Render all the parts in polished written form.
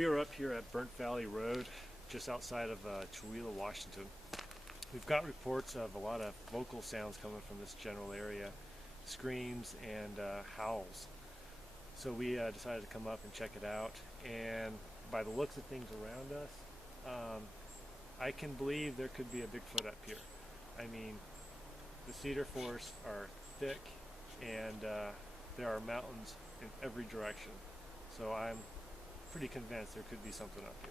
We are up here at Burnt Valley Road, just outside of Chewelah, Washington. We've got reports of a lot of vocal sounds coming from this general area, screams and howls. So we decided to come up and check it out, and by the looks of things around us, I can believe there could be a Bigfoot up here. I mean, the cedar forests are thick, and there are mountains in every direction. So I'm pretty convinced there could be something up here.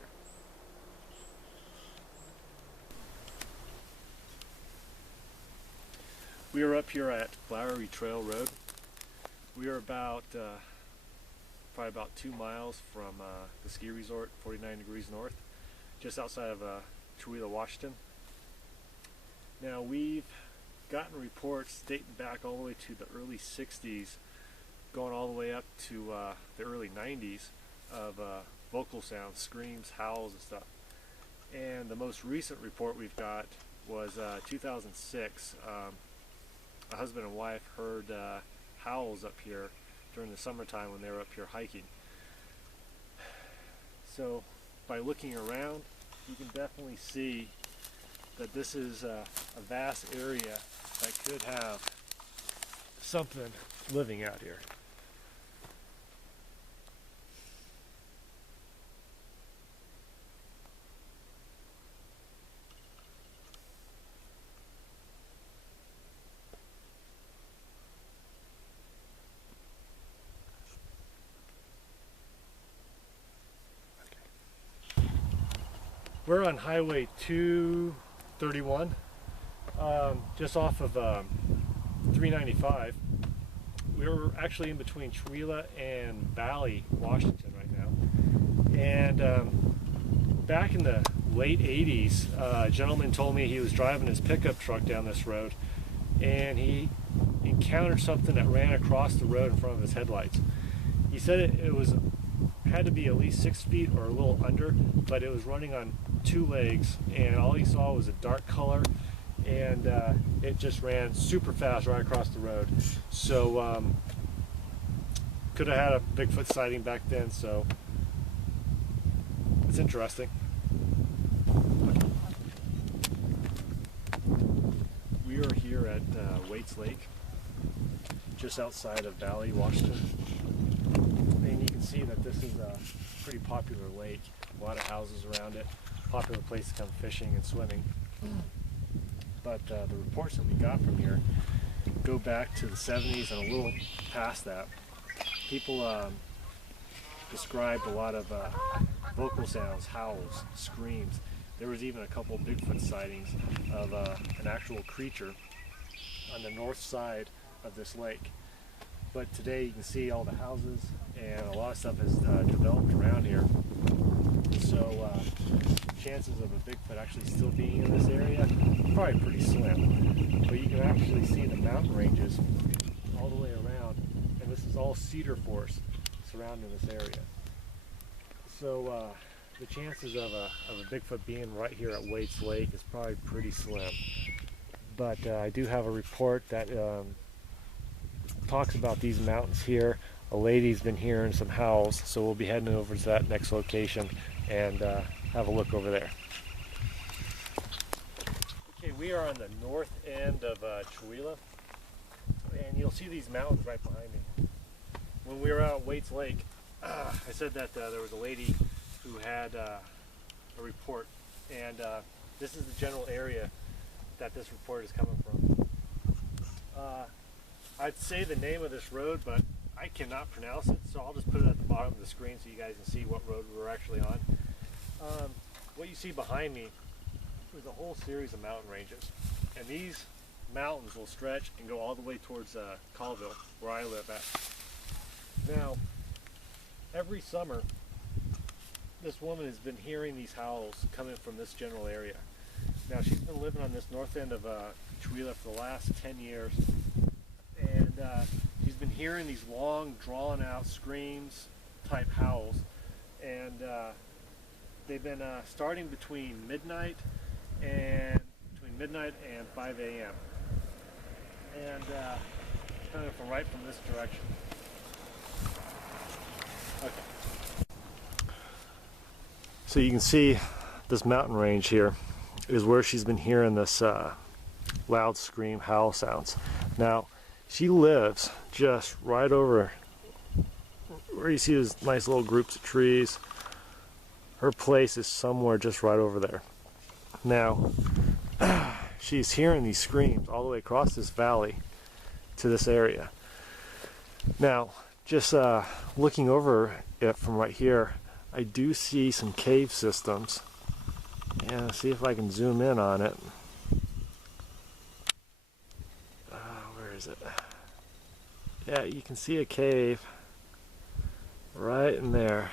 We are up here at Flowery Trail Road. We are about probably about 2 miles from the ski resort, 49 degrees north, just outside of Chewelah, Washington. Now, we've gotten reports dating back all the way to the early 60s, going all the way up to the early 90s of vocal sounds, screams, howls, and stuff. And the most recent report we've got was 2006. A husband and wife heard howls up here during the summertime when they were up here hiking. So by looking around, you can definitely see that this is a vast area that could have something living out here. We're on Highway 231, just off of 395. We're actually in between Chewelah and Valley, Washington right now. And back in the late 80s, a gentleman told me he was driving his pickup truck down this road, and he encountered something that ran across the road in front of his headlights. He said it had to be at least 6 feet or a little under, but it was running on 2 legs, and all he saw was a dark color, and it just ran super fast right across the road. So could have had a Bigfoot sighting back then, so it's interesting. We are here at Waits Lake, just outside of Valley, Washington. And you can see that this is a pretty popular lake. A lot of houses around it. Popular place to come fishing and swimming. But the reports that we got from here go back to the 70s and a little past that. People described a lot of vocal sounds, howls, screams. There was even a couple of Bigfoot sightings of an actual creature on the north side of this lake. But today you can see all the houses and a lot of stuff has developed around here. So chances of a Bigfoot actually still being in this area, probably pretty slim. But you can actually see the mountain ranges all the way around, and this is all cedar forest surrounding this area. So the chances of a Bigfoot being right here at Waits Lake is probably pretty slim. But I do have a report that talks about these mountains here. A lady's been hearing some howls, so we'll be heading over to that next location and have a look over there. Okay, we are on the north end of Chewelah, and you'll see these mountains right behind me. When we were out at Waits Lake, I said that there was a lady who had a report, and this is the general area that this report is coming from. I'd say the name of this road, but I cannot pronounce it, so I'll just put it at the bottom of the screen so you guys can see what road we're actually on. What you see behind me is a whole series of mountain ranges, and these mountains will stretch and go all the way towards Colville, where I live at. Now, every summer, this woman has been hearing these howls coming from this general area. Now, she's been living on this north end of Chewelah for the last 10 years, and she's been hearing these long, drawn-out screams type howls, and they've been starting between midnight and 5 a.m. and coming from right from this direction. Okay. So you can see this mountain range here is where she's been hearing this loud scream, howl sounds. Now, she lives just right over where you see those nice little groups of trees. Her place is somewhere just right over there. Now, she's hearing these screams all the way across this valley to this area. Now, just looking over it from right here, I do see some cave systems. And see if I can zoom in on it. Where is it? Yeah, you can see a cave right in there.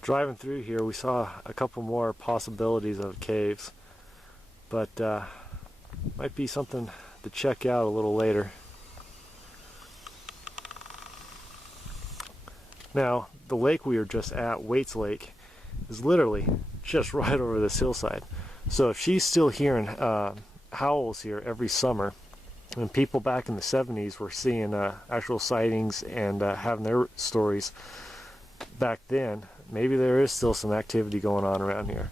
Driving through here, we saw a couple more possibilities of caves, but might be something to check out a little later. Now, the lake we were just at, Waits Lake, is literally just right over this hillside. So if she's still hearing howls here every summer, and people back in the 70s were seeing actual sightings and having their stories back then, maybe there is still some activity going on around here.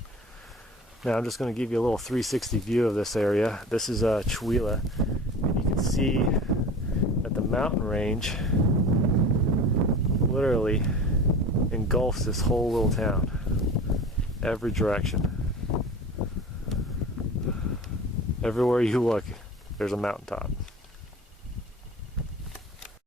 Now I'm just going to give you a little 360 view of this area. This is Chewelah, and you can see that the mountain range literally engulfs this whole little town, every direction. Everywhere you look, there's a mountaintop.